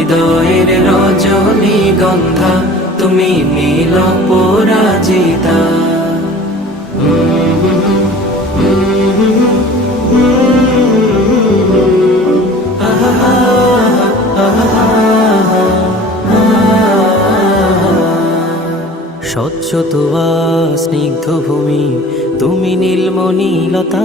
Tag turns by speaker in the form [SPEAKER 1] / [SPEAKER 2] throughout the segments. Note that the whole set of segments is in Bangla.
[SPEAKER 1] হৃদয়ের রজনী গন্ধা তুমি নীল পরাজিতা
[SPEAKER 2] স্বচ্ছ তোয়া স্নিগ্ধ ভূমি তুমি নীলমণিলতা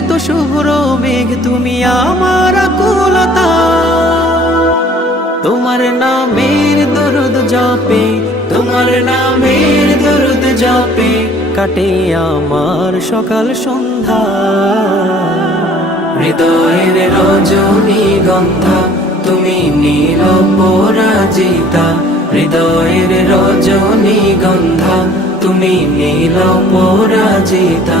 [SPEAKER 2] মতো শুভ্র মেঘ তুমি আমার কুলতা তোমার নামের দরুদ জপে তোমার নামের দরুদ জপে কাটে আমার সকাল সন্ধ্যা
[SPEAKER 1] হৃদয়ের রজনী গন্ধা তুমি নীল পরাজিতা হৃদয়ের রজনী গন্ধা তুমি নীল পরাজিতা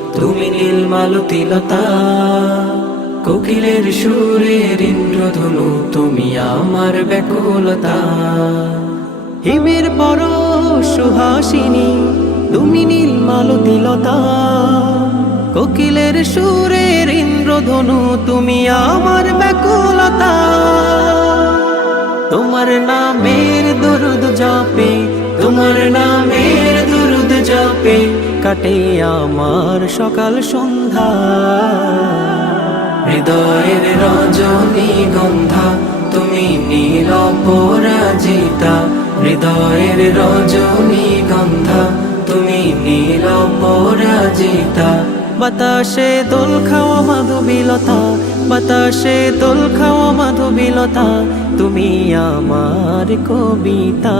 [SPEAKER 2] তুমি নীলমালতি লতা কোকিলের সুরের ইন্দ্রধনু তুমি আমার ব্যাকুলতা হিমের বড় সুহাসিনী তুমি নীলমালতি লতা কোকিলের সুরের ইন্দ্রধনু তুমি আমার ব্যাকুলতা তোমার নামের দরুদ জাপে কাটে আমার সকাল সন্ধ্যা
[SPEAKER 1] হৃদয়ের রজনী গন্ধা তুমি নীল পরাজিতা হৃদয়ের রজনী গন্ধা তুমি নীল পরাজিতা বাতাসে দোল খাওয়া মাধুবিলতা বাতাসে দোল খাওয়া মাধুবিলতা তুমি আমার কবিতা